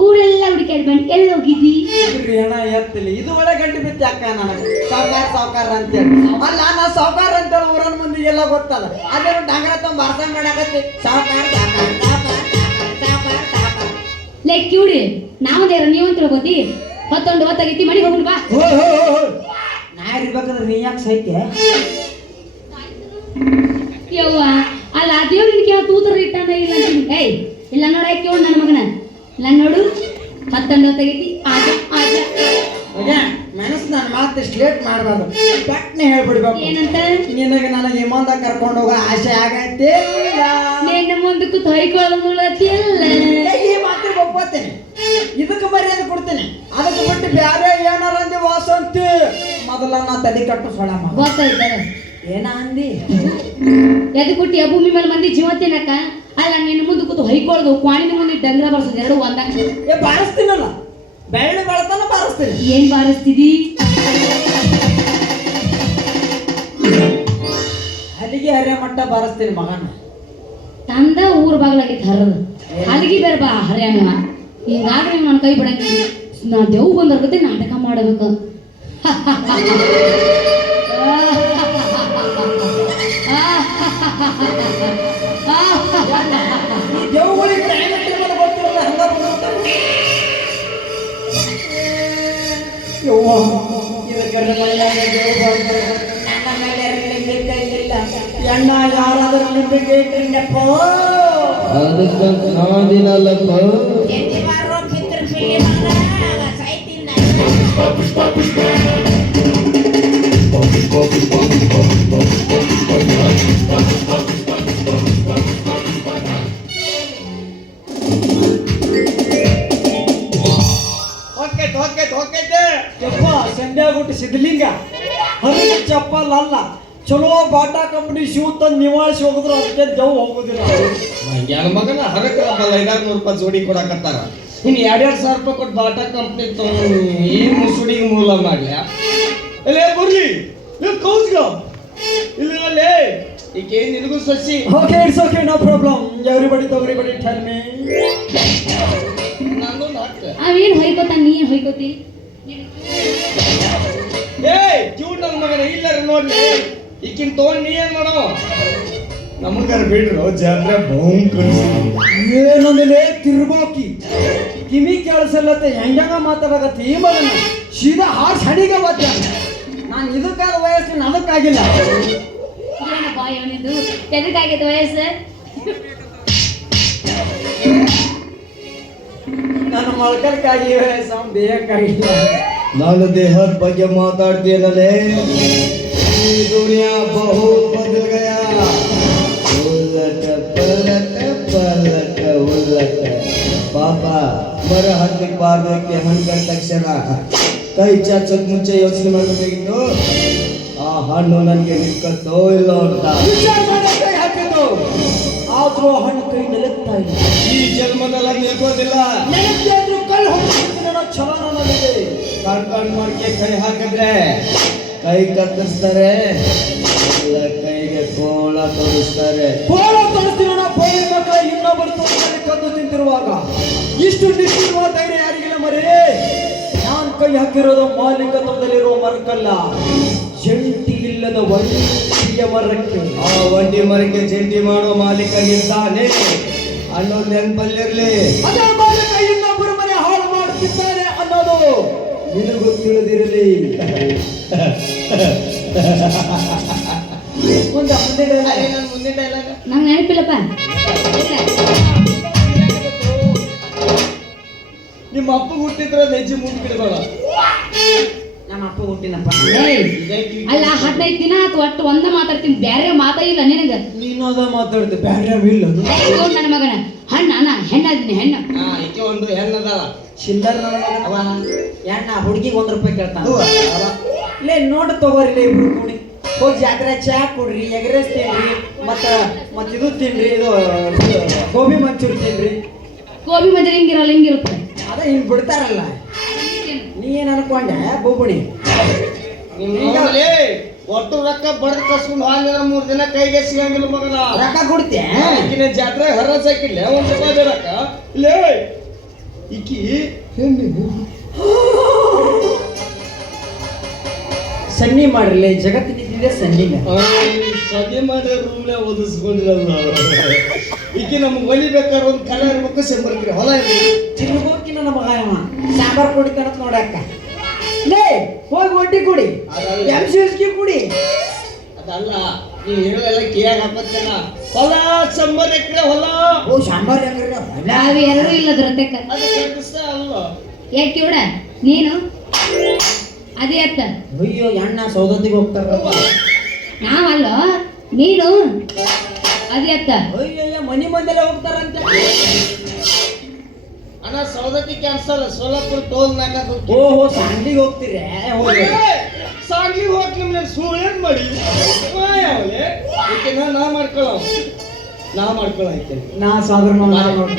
ಊರೆಲ್ಲ ಹುಡುಕಾಡಿ ಬನ್ನಿ ಎಲ್ಲಿ ಹೋಗಿದ್ದಿ? ಹಣ ಎತ್ತಲಿ ಇದು ಒಳ್ಳೆ ಗಂಟೆ ಬಿತ್ತಿ ಅಕ್ಕ ನನಗೆ ಸಾವುಕಾರ ಅಂತೇಳಿ ಅಲ್ಲ ನಾ ಸಾವುಕಾರ ಅಂತೇಳಿ ಊರನ್ ಮಂದಿಗೆಲ್ಲ ಗೊತ್ತಲ್ಲ ಅದೇ ಡಂಗರ ತುಂಬ ಅರ್ಥ ಮಾಡಾಕತ್ತಿ ಸಾವುಕಾರ ಲೆಕ್ಕಿ ಹುಡಿ ನಾವದೇರ ನೀವಂತ ಹೋಗೋದಿ ಹೊತ್ತೊಂದು ಹೊತ್ತಾಗೈತಿ ಮನೆಗೆ ಹೋಗುಣ ಬಾ. ನಾ ಇರ್ಬೇಕಾದ್ರೆ ನೀ ಯಾಕೆ ಸೈತೆ ಯವ್ವ ಅಲ್ಲ ದೇವ್ರಿಗೆ ಕೇಳ ತೂತರ ಇಟ್ಟಾನ ಇಲ್ಲ ಏಯ್ ಇಲ್ಲ ನೋಡ ಕೇಳ ನನ್ನ ಮಗನ ಇಲ್ಲ ನೋಡು ಹೊತ್ತೊಂದು ಹೊತ್ತಾಗೈತಿ ಆಜ ಆಜ ಮನಸ್ಸು ನನ್ನ ಮಾತು ಸ್ಲೇಟ್ ಮಾಡಬಾರ್ದು ಪಟ್ನೆ ಹೇಳ್ಬಿಡ್ಬೇಕು ಏನಂತ ನಿನಗೆ ನನಗೆ ಮುಂದೆ ಕರ್ಕೊಂಡು ಹೋಗೋ ಆಸೆ ಆಗೈತೆ ನಿನ್ನ ಮುಂದಕ್ಕೂ ತೊಯ್ಕೊಳ್ಳೋದಿಲ್ಲ ಈ ಮಾತಿಗೆ ಒಪ್ಪತ್ತೇನೆ ಇದಕ್ಕೆ ಮರ್ಯಾದೆ ಕೊಡ್ತೇನೆ ಅದಕ್ಕೆ ಬಿಟ್ಟು ಬ್ಯಾರೆ ಏನಾರ ಅಂದೆ ವಾಸಂತಿ ಮೊದಲ ನಾ ತಲೆ ಕಟ್ಟು ಸೊಳ ಗೊತ್ತಾಯ್ತಾರ ಏನ ಅಂದಿ ಎದು ಕೊಟ್ಟಿ ಆ ಭೂಮಿ ಮೇಲೆ ಮಂದಿ ಜೀವ ತಿನ್ನಕ ಅಲ್ಲ ನಿನ್ನ ಮುಂದೆ ಕೂತು ಹೊಯ್ಕೊಳ್ಳೋದು ಕ್ವಾಣಿನ ಮುಂದೆ ಡಂಗ್ರ ಬರ್ಸೋದು ಎರಡು ಒಂದ ಬಾರಿಸ್ತೀನಲ್ಲ ಬೆಳ್ಳಿ ಬೆಳತನ ಬಾರಿಸ್ತೀನಿ ಏನ್ ಬಾರಿಸ್ತಿದಿ ಹಲಿಗೆ ಹರಿಯ ಮಟ್ಟ ಬಾರಿಸ್ತೀನಿ ಮಗನ ತಂದ ಊರ್ ಬಾಗ್ಲಾಗಿತ್ತು ಹರದ ಹಲಿಗೆ ಬೇರೆ ಬಾ ಹರಿಯಾಣ ಹಿಂಗಾದ್ರೆ ನನ್ನ ಕೈ ಬಿಡಂಗಿಲ್ಲ ನಾ ದೇವ್ ಬಂದರ್ಗತೆ ನಾಟಕ ಮಾಡಬೇಕು ಎಣ್ಣ ಯಾರಾದ್ರೂ ನಿಂಬಿಕೆ ಇಟ್ಟಿಲ್ಲಪ್ಪ ಅದಕ್ಕೆ ನಾದಿನಲ್ಲಪ್ಪ ಸಂಧ್ಯಾ ಬಿಟ್ಟು ಸಿದ್ಧಲಿಂಗ ಹರಿದ ಚಪ್ಪಲ್ ಅಲ್ಲ ಚಲೋ ಬಾಟಾ ಕಂಪನಿ ಶೂ ತಂದು ನಿವಾಳಿಸಿ ಹೋಗಿದ್ರು ಅದಕ್ಕೆ ಜವ್ ಹೋಗುದಿಲ್ಲ ನನ್ನ ಮಗನ ಹರಕಲ್ಲ 500 ರೂಪಾಯಿ ಜೋಡಿ ಕೊಡಕತ್ತಾರ ಇನ್ನು 2,000 ರೂಪಾಯಿ ಕೊಟ್ಟು ಬಾಟಾ ಕಂಪ್ನಿ ಈ ಮುಸುಡಿಗೆ ಮೂಲ ಮಾಡ್ಲ ಅಲ್ಲೇ ಬರ್ಲಿ ನೀವು ಕೌಸ್ಗ ಇಲ್ಲೇ ಈಕೆ ನಿನಗೂ ಸಸಿ okay it's okay no problem everybody tell me ನಾನು ನಾಟ್ ಅವೇನ್ ಹೊಯ್ಕೋತಾನ ನೀ ಏನ್ ಹೊಯ್ಕೋತಿ ಏಯ್ ಕ್ಯೂಟ್ ನನ್ನ ಮಗನ ಇಲ್ಲರ ನೋಡ್ಲಿ ಈಕಿನ್ ತಗೊಂಡ್ ನೀ ಏನ್ ಮಾಡೋ ನಮಗಾರ ಬಿಡ್ರು ಜಾತ್ರೆ ಬಹುಂಕ ಏನಂದಿಲೆ ತಿರ್ಬೋಕಿ ಕಿವಿ ಕೇಳಿಸಲ್ಲತ್ತೆ ಹೆಂಗ ಮಾತಾಡಕತ್ತೆ ಈ ಮಗನ ಸೀದಾ ಹಾರ್ಸ್ ಹಡಿಗೆ ಬತ್ತ ನಾನು ಇದಕ್ಕಾದ ವಯಸ್ಸು ಅದಕ್ಕಾಗಿಲ್ಲ ಏನ ಬಾಯ್ ಅವನಿದು ಎದಕ್ಕಾಗೈತೆ ವಯಸ್ಸು ನನ್ನ ಮೊಳಕಲ್ಕಾಗಿ ವಯಸ್ಸು ಅವ್ನ ದೇಹಕ್ಕಾಗಿಲ್ಲ ನಾನು ದೇಹದ ಬಗ್ಗೆ ಮಾತಾಡ್ತೀನಲ್ಲೇ ಈ ದುನಿಯಾ ಬಹುತ್ ಬದಲ್ ಗಯಾ ಉಲ್ಲಟ ಪಲಟ ಉಲ್ಲಟ ಪಾಪ ಮರ ಹತ್ತಿಗೆ ಬಾರ್ದಕ್ಕೆ ಹಣ್ಕಂಡ ತಕ್ಷಣ ಕೈ ಚಾಚೋಕ್ ಮುಂಚೆ ಯೋಚನೆ ಮಾಡಬೇಕಿತ್ತು ಆ ಹಣ್ಣು ನನಗೆ ನಿಕ್ಕತ್ತೋ ಇಲ್ಲ ಅಂತ ವಿಚಾರ ಮಾಡಿ ಕೈ ಹಾಕಿದ್ದು ಆದ್ರೂ ಹಣ್ಣು ಕೈ ನೆಲಕ್ತಾ ಇಲ್ಲ ಈ ಜನ್ಮದಲ್ಲಿ ನಿಲ್ಕೋದಿಲ್ಲ ನೆಲಕ್ಕೆ ಆದ್ರೂ ಕಲ್ಲು ಹೊಡ್ತಿದ್ದೀನೋ ಛಲ ನನ್ನಲ್ಲಿದೆ ಕಣ್ಕಂಡ್ ಮಾಡ್ಕೆ ಕೈ ಹಾಕಿದ್ರೆ ಕೈ ಕತ್ತರಿಸ್ತಾರೆ ಇಲ್ಲ ಕೈಗೆ ಕೋಳ ತೋರಿಸ್ತಾರೆ ಕೋಳ ತೋರಿಸ್ತೀನೋ ಬೋಳಿ ಮಕ್ಕಳ ಇನ್ನೊಬ್ಬರು ತೋರಿಸಿ ಕದ್ದು ತಿಂತಿರುವಾಗ ಇಷ್ಟು ನಿಂತಿರುವ ಧೈರ್ಯ ಯಾರಿಗಿಲ್ಲ ಮರೇ ನಾನು ಕೈ ಹಾಕಿರೋದು ಮಾಲೀಕತ್ವದಲ್ಲಿರುವ ಮರಕ್ಕಲ್ಲ ಜಂಟಿ ಇಲ್ಲದ ಒಂಟಿಯ ಮರಕ್ಕೆ ಆ ಒಂಟಿ ಮರಕ್ಕೆ ಜಂಟಿ ಮಾಡೋ ಮಾಲೀಕನಿದ್ದಾನೆ ಅನ್ನೋದು ನೆನಪಲ್ಲಿರ್ಲಿ ಅದೇ ಮಾಲೀಕ ಇನ್ನೊಬ್ಬರ ಮನೆ ಹಾಳು ಮಾಡುತ್ತಿದ್ದಾನೆ ಅನ್ನೋದು ನಿನಗೂ ತಿಳಿದಿರಲಿ ಮುಂದೆ ಡೈಲಾಗ್ ನಂಗೆ ನೆನಪಿಲ್ಲಪ್ಪ ನಿಮ್ಮ ಅಪ್ಪ ಹುಟ್ಟಿದ್ರೆ ನೆಜ್ಜಿ ಮುಂದೆ ಬಿಡಬೇಡ ಹೋಗ್ತೀನಪ್ಪ. ಏಯ್ ಅಲ್ಲ 15 ದಿನ ಆತು ಒಟ್ಟು ಒಂದ ಮಾತಾಡ್ತೀನಿ ಬ್ಯಾರೆ ಮಾತಾ ಇಲ್ಲ ನಿನಗ ನೀನು ಅದ ಮಾತಾಡ್ದೆ ಬ್ಯಾರೆ ಇಲ್ಲ ಅದು. ನನ್ನ ಮಗನ ಹಣ್ಣ ಅಣ್ಣ ಹೆಣ್ಣದಿನಿ ಹೆಣ್ಣ ಈಕೆ ಒಂದು ಹೆಣ್ಣದಾಳ ಚಿಲ್ಲರ್ ಅವ ಎಣ್ಣ ಹುಡುಗಿಗೆ ₹1 ಕೇಳ್ತಾನ. ಲೇ ನೋಡ್ ತಗೋರಿ ಲೇ ಇಬ್ರು ಕೂಡಿ ಹೋಗಿ ಜಾತ್ರೆ ಚಾ ಕೊಡ್ರಿ, ಎಗ್ರೆಸ್ ತಿನ್ರಿ, ಮತ್ತ ಇದು ತಿನ್ರಿ, ಇದು ಗೋಬಿ ಮಂಚೂರಿ ತಿನ್ರಿ. ಗೋಬಿ ಮಂಚೂರಿ ಹಿಂಗಿರಲ್ಲ ಹಿಂಗಿರುತ್ತೆ ಅದ ಹಿಂಗ್ ಬಿಡ್ತಾರಲ್ಲ. ನೀ ಏನ್ ಅನ್ಕೊಂಡೆ ಬೋಬುಣಿ? ನಿಮ್ಮಲ್ಲಿ ಒಟ್ಟು ರೊಕ್ಕ ಬಡ್ದು ಕಸ್ಕೊಂಡು ಹಾಲಿನ 3 ದಿನ ಕೈಗೆ ಸಿಗಂಗಿಲ್ಲ ಮಗನ. ರೊಕ್ಕ ಕೊಡ್ತೆ ಈಕಿನ ಜಾತ್ರೆ ಹರಸ್ ಹಾಕಿಲ್ಲ ₹1 ರೊಕ್ಕ ಲೇ ಈಕಿ ಸನ್ನಿ ಮಾಡ್ರಲ್ಲ, ಜಗತ್ತಿನಿದೆ ಸನ್ನಿನ. ಸದ್ಯ ಮಾಡಿ ರೂಮ್ನ ಓದಿಸ್ಕೊಂಡಿರಲ್ಲ. ಈಕಿ ನಮ್ಗೆ ಒಲಿಬೇಕಾದ್ರೆ ಒಂದು ಕಲೆ ಇರ್ಬೇಕು, ಸಂಪರ್ಕಿರಿ ಹೊಲ ಇರ್ಬೇಕು. ತಿರುಗೋಕಿನ ನಮ್ಮ ಮಗ ಸಾಂಬಾರ್ ಕುಡಿತಾನ ನೋಡಕ್ಕ. ಲೇ ಹೋಗಿ ಒಟ್ಟಿ ಕುಡಿ, ಎಂಸಿಎಸ್ಗೆ ಕುಡಿ. ಅದಲ್ಲ ನೀವು ಹೇಳೋದೆಲ್ಲ ಕಿಯಾಗ ಹಾಕತ್ತಲ್ಲ. ಹೊಲ 100 ಎಕರೆ ಹೊಲ. ಓ ಸಾಂಬಾರ್ ಹೆಂಗ್ರಿ? ನಾವ್ ಯಾರು ಇಲ್ಲ ದ್ರತೆಕ ಅದು ಕೆಲ್ಸ ಅಲ್ಲ. ಯಾಕೆ ಕಿವಡ ನೀನು ಅದೇ ಅತ್ತ ಅಯ್ಯೋ ಎಣ್ಣ ಸೌದತ್ತಿಗೆ ಹೋಗ್ತಾರ. ನಾವಲ್ಲ ನೀನು ಅದೇ ಅತ್ತ ಅಯ್ಯಯ್ಯ ಮನಿ ಮಂದೆಲ್ಲ ಹೋಗ್ತಾರಂತ. ಅಣ್ಣ ಸೌದತ್ತಿ ಕ್ಯಾನ್ಸಲ್, ಸೋಲಾಪುರ ಟೋಲ್ ನಾಕ. ಓಹೋ ಸಾಂಗ್ಲಿಗೆ ಹೋಗ್ತೀರಿ? ಹೋಗಿ ಸಾಂಗ್ಲಿಗೆ ಹೋಗಿ ನಿಮ್ಗೆ ಸುಳ್ಳೇನ್ ಮಾಡಿ ಯಾವಲೆ ಈಕೆನ ನಾ ಮಾಡ್ಕೊಳ್ಳೋ ಈಕೆ ನಾ ಸಾಗರ ನೋಡಿ